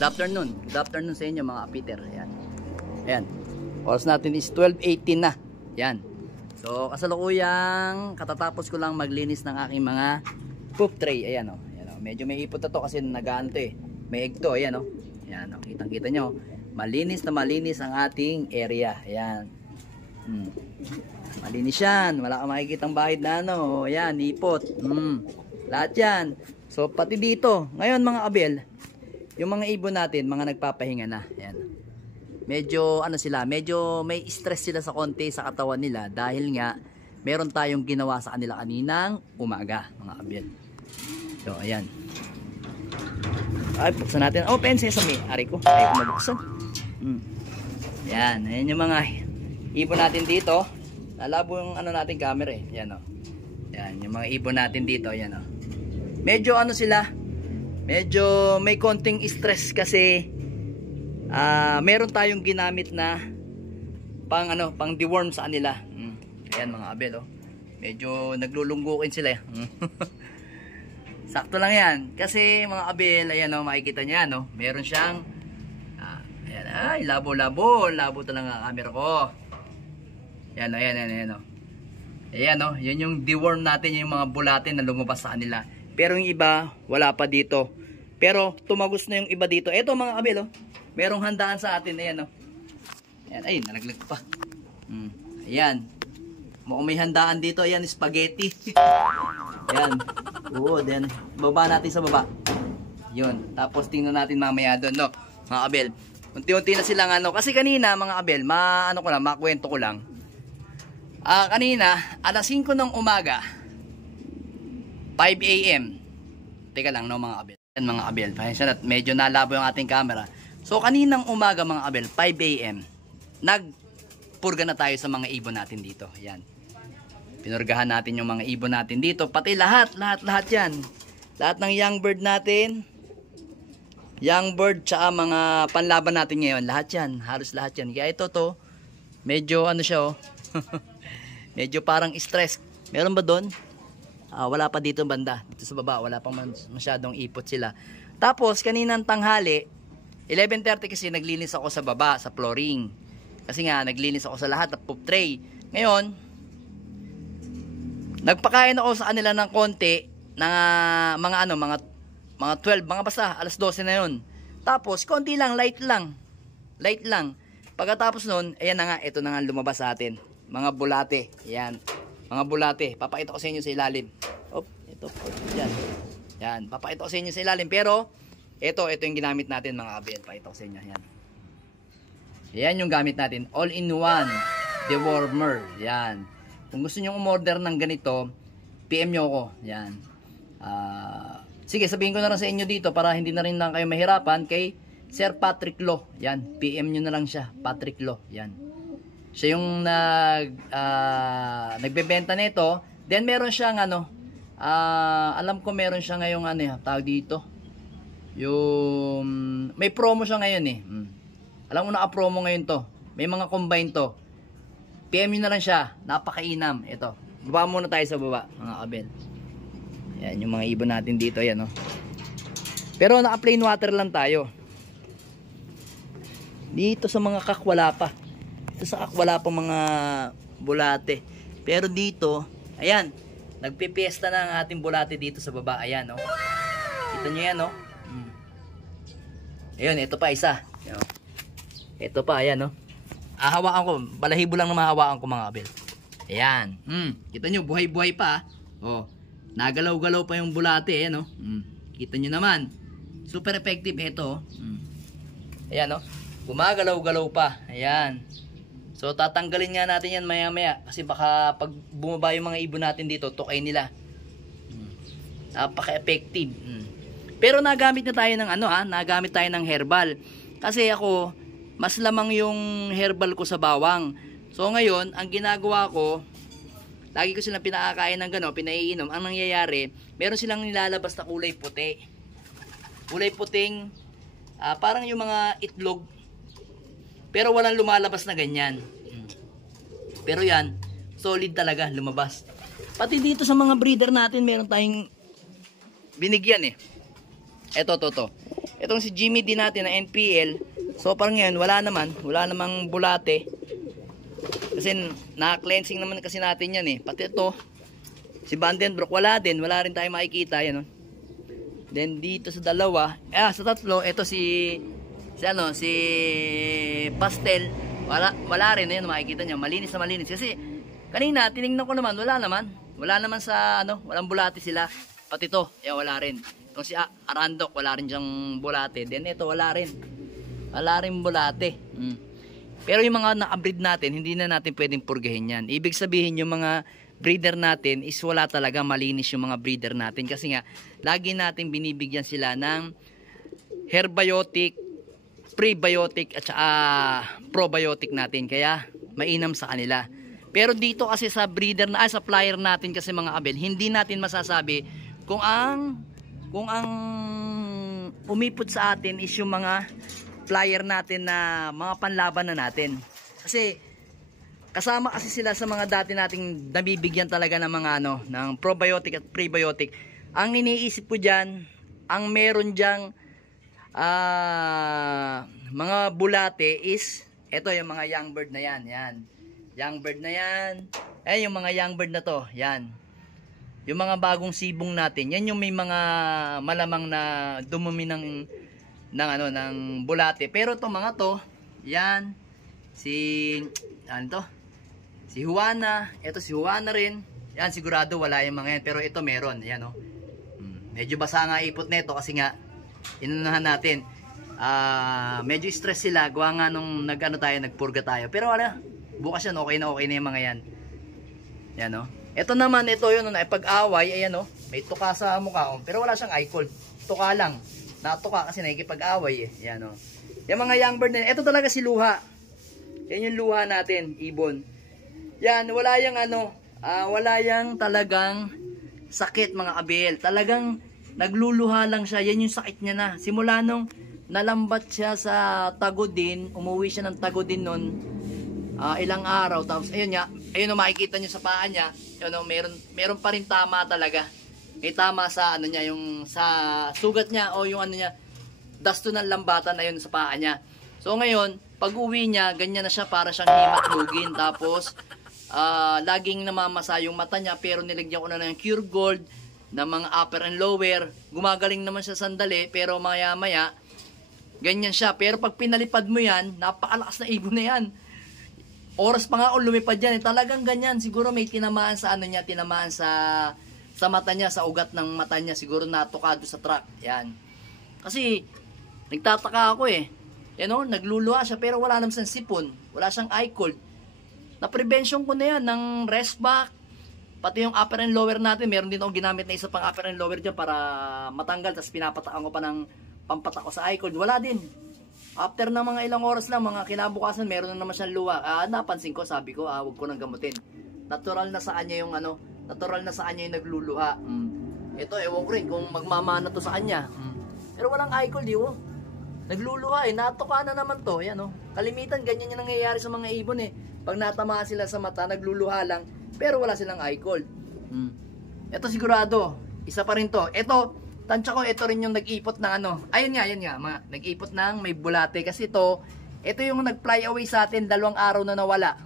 Good afternoon. Good afternoon sa inyo mga Peter. Ayan. Ayan. Oras natin is 12:18 na. Ayan. So kasalukuyang katatapos ko lang maglinis ng aking mga poop tray. Ayan o. Ayan o. Medyo may ipot na to kasi nagaanto eh. May egg to. Ayan o. Ayan o. Kitang kita nyo. Malinis na malinis ang ating area. Ayan. Malinis yan. Wala kang makikitang bahid na ano. Ayan. Ipot. Lahat yan. So pati dito. Ngayon mga abel. Yung mga ibon natin, mga nagpapahinga na. Ayan. Medyo ano sila, medyo may stress sila sa konti sa katawan nila dahil nga meron tayong ginawa sa kanila kaninang umaga, mga abel. So ayan. Ay, buksan natin. Oh, pensa sa may ari ko. Ay, mabuksan. Ayan, ayan yung mga ibon natin dito. Lalabo yung ano natin camera eh. Ayan oh. Ayan, yung mga ibon natin dito, ayan oh. Medyo ano sila, medyo may konting stress kasi meron tayong ginamit na pang ano, pang deworm sa kanila. Ayan mga abel oh. Medyo naglulunggukin sila. Sakto lang 'yan kasi mga abel, ayan oh, makikita niya no. Meron siyang ayan, ay labo-labo, labo talaga ang camera ko. Ayan, ayan oh. Ayan oh, 'yun yung deworm natin, yung mga bulatin na lumabas sa kanila. Pero yung iba wala pa dito. Pero tumagos na yung iba dito. Ito mga abel oh. Merong handaan sa atin. Ayan oh. Ayan. Ay, nalaglag pa. Ayan. Mukhang may handaan dito. Ayan, spaghetti. Ayan. Oo, then baba natin sa baba. Yun. Tapos tingnan natin mamaya doon, no? Mga abel. Unti-unti na silang ano. Kasi kanina, mga abel, makwento ko lang. Kanina, alas 5 ng umaga, 5 AM. Teka lang, no, mga abel. Ayan, mga abel. Pasensya na, medyo nalabo yung ating camera. So kaninang umaga mga abel, 5 AM, nagpurga na tayo sa mga ibon natin dito. Ayan. Pinurgahan natin yung mga ibon natin dito. Pati lahat yan. Lahat ng young bird natin. Young bird tsaka mga panlaban natin ngayon. Lahat yan. Halos lahat yan. Kaya ito to, medyo ano siya oh. Medyo parang stress. Meron ba doon? Wala pa dito banda. Dito sa baba, wala pang masyadong ipot sila. Tapos kaninang tanghali, 11:30 kasi naglinis ako sa baba, sa flooring. Kasi nga, naglinis ako sa lahat ng poop tray. Ngayon, nagpakain ako sa kanila ng konti, ng mga 12, mga basta, alas 12 na yun. Tapos, konti lang, light lang. Light lang. Pagkatapos nun, ayan na nga, ito na nga lumabas sa atin. Mga bulate. Ayan. Mga bulate. Papakita ko sa inyo sa ilalim. Ito. Yan. Yan. Papakita ko sa inyo sa ilalim. Pero, ito yung ginamit natin mga abel. Pakita ko sa inyo. Yan. Yan yung gamit natin. All-in-one dewormer. Yan. Kung gusto nyo umorder ng ganito, PM nyo ako. Yan. Sige, sabihin ko na lang sa inyo dito para hindi na rin lang kayo mahirapan kay Sir Patrick Lo. Yan. PM nyo na lang siya. Patrick Lo. Yan. Siya yung nagbebenta nito. Then meron siyang ano, alam ko meron siya ngayong ano, tawag dito. Yung may promo siya ngayon eh. Alam mo naka-promo ngayon to. May mga combine to. PM nyo na lang siya. Napakainam. Ito. Baba muna tayo sa baba, mga kabel. Yan yung mga ibon natin dito, yan oh. Pero naka-plain water lang tayo. Dito sa mga kak wala pa. Dito sa kak wala pa mga bulate. Pero dito, ayan, nagpipiesta na ang ating bulate dito sa baba. Ayan oh. Kita nyo yan oh. Ayun, ito pa isa. Ito pa, ayan, no. Hawakan ko, balahibo lang na mahawakan ko mga abel. Ayan. Kita nyo, buhay-buhay pa. Oh, nagalaw-galaw pa yung bulate, ayan, no. Kita nyo naman. Super effective ito. Ayan, no. Gumagalaw-galaw pa. Ayan. So, tatanggalin nga natin yan maya-maya. Kasi baka pag bumaba yung mga ibon natin dito, tukay nila. Napaka-effective. Pero nagamit na tayo ng ano nagamit tayo ng herbal. Kasi ako, mas lamang yung herbal ko sa bawang. So ngayon, ang ginagawa ko, lagi ko silang pinakakain ng gano'n, pinaiinom. Ang nangyayari, meron silang nilalabas na kulay puti. Kulay puting, parang yung mga itlog. Pero walang lumalabas na ganyan. Pero yan, solid talaga lumabas. Pati dito sa mga breeder natin, meron tayong binigyan eh. Ito. Itong si Jimmy D natin na NPL, so parang ngayon wala namang bulate. Kasi na-cleansing naman kasi natin yan eh. Pati ito, si Vandenbroek wala rin tayo makikita yan. Then dito sa dalawa, sa tatlo, ito si Pastel, wala rin na yun, makikita nyo, malinis na malinis. Kasi kanina tinignan ko naman, wala naman sa walang bulate sila. Pati ito, wala rin. Itong si Arandok, wala rin diyang bulate. Then ito, wala rin bulate. Pero yung mga naka-breed natin, hindi na natin pwedeng purgahin yan. Ibig sabihin yung mga breeder natin is wala talaga, malinis yung mga breeder natin. Kasi nga, lagi natin binibigyan sila ng herbiotic, prebiotic at saka probiotic natin. Kaya mainam sa kanila. Pero dito kasi sa breeder na supplier natin kasi mga abel, hindi natin masasabi kung ang umipot sa atin is yung mga flyer natin na mga panlaban na natin. Kasi kasama kasi sila sa mga dati nating nabibigyan talaga ng mga ng probiotic at prebiotic. Ang iniisip ko diyan, ang meron diyang mga bulate is ito yung mga young bird na yan. Young bird na yan. Yung mga young bird na to, yan. Yung mga bagong sibong natin, yan yung may mga malamang na dumumi ng bulate. Pero itong mga to, yan, si Juana, ito si Juana rin. Yan, sigurado wala yung mga yan, pero ito meron. Yan, medyo basa nga ipot nito kasi nga inunahan natin. Medyo stress sila, gawa nga nung nagpurga tayo. Pero wala, bukas yan, okay na yung mga yan. Yan, ito naman, ito yun, pag-away, ayan, may tuka sa mukha, pero wala siyang eye cold. Tuka lang. Natuka kasi nakikipag-away eh. Yan, yung mga young bird na ito talaga si Luha. Yan yung Luha natin, ibon. Yan, wala yang talagang sakit mga abel. Talagang nagluluha lang siya. Yan yung sakit niya na. Simula nung nalambat siya sa Tagodin, umuwi siya ng Tagodin nun, ilang araw. Tapos ayun nga, ayun makikita niyo sa paa niya, meron pa rin tama talaga. May tama sa niya, yung sa sugat niya o yung niya, dasto ng lambatan na yun sa paa niya. So ngayon, pag uwi niya, ganyan na siya, para siyang himatlugin. Tapos laging namamasa yung mata niya, pero nilagyan ko na ng Cure Gold na mga upper and lower. Gumagaling naman siya sandali, pero maya maya ganyan siya. Pero pag pinalipad mo yan, napakalakas na ibon na yan. Oras pa nga lumipad yan, talagang ganyan. Siguro may tinamaan sa tinamaan sa mata niya, sa ugat ng mata niya, siguro natukado sa truck. Yan. Kasi nagtataka ako eh. Nagluluha siya pero wala naman siyang sipon, wala siyang eye cold. Na-prevention ko na yan ng rest back, pati yung upper and lower natin. Meron din akong ginamit na isa pang upper and lower dyan para matanggal, tapos pinapatakan ko pa ng pampatak ko sa eye cold. Wala din. After ng mga ilang oras lang, mga kinabukasan, meron na naman siyang luha. Napansin ko, sabi ko, huwag ko nang gamutin. Natural na sa kanya yung natural na sa kanya yung nagluluha. Ito, ewan ko rin kung magmamana to sa kanya. Pero walang eye cold, nagluluha natuka na naman to. Yan, kalimitan, ganyan yung nangyayari sa mga ibon eh. Pag natamaan sila sa mata, nagluluha lang, pero wala silang eye cold. Ito sigurado, isa pa rin to. Ito, tansya ko, ito rin yung nag-ipot ng ayun nga, nag-ipot ng may bulate. Kasi ito yung nag-fly away sa atin, 2 araw na nawala.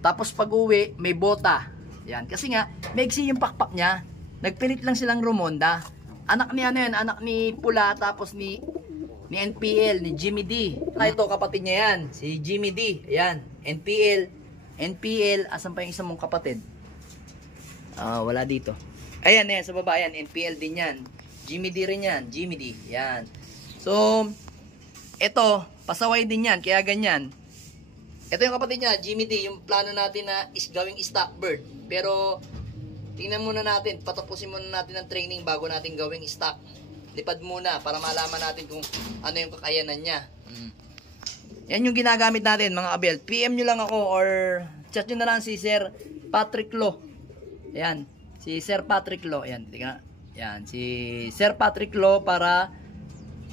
Tapos pag uwi, may bota. Yan, kasi nga, maiksi yung pakpak niya. Nagpilit lang silang Rumonda. Anak ni anak ni Pula, tapos ni NPL, ni Jimmy D. Ito, kapatid niya yan, si Jimmy D. Ayan, NPL, asan pa yung isang mong kapatid? Wala dito. Ayan, sa baba, yan, NPL din yan. Jimmy D rin yan, Jimmy D. Yan. So, ito, pasaway din yan, kaya ganyan. Ito yung kapatid niya, Jimmy D, yung plano natin na is gawing stock bird. Pero, tingnan muna natin, patapusin muna natin ang training bago natin gawing stock. Lipad muna para malaman natin kung ano yung kakayanan niya. Yan yung ginagamit natin mga abel. PM nyo lang ako or chat nyo na lang si Sir Patrick Lo. Yan, si Sir Patrick Lo. Yan, yan, si Sir Patrick Lo para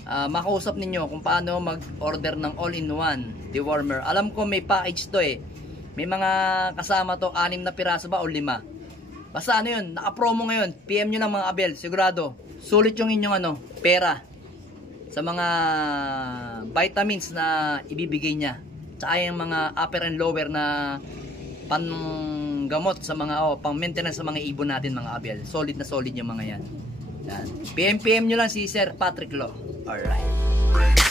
makausap ninyo kung paano mag-order ng all-in-one dewormer. Alam ko may package to eh. May mga kasama to, 6 na piraso ba o 5. Basta naka-promo ngayon. PM nyo lang mga abel, sigurado. Sulit yung inyong pera. sa mga vitamins na ibibigay niya. Tsaka yung mga upper and lower na panggamot sa mga pang maintenance sa mga ibon natin mga abel. Solid na solid yung mga yan. Yan. PM nyo lang si Sir Patrick Lo. Alright.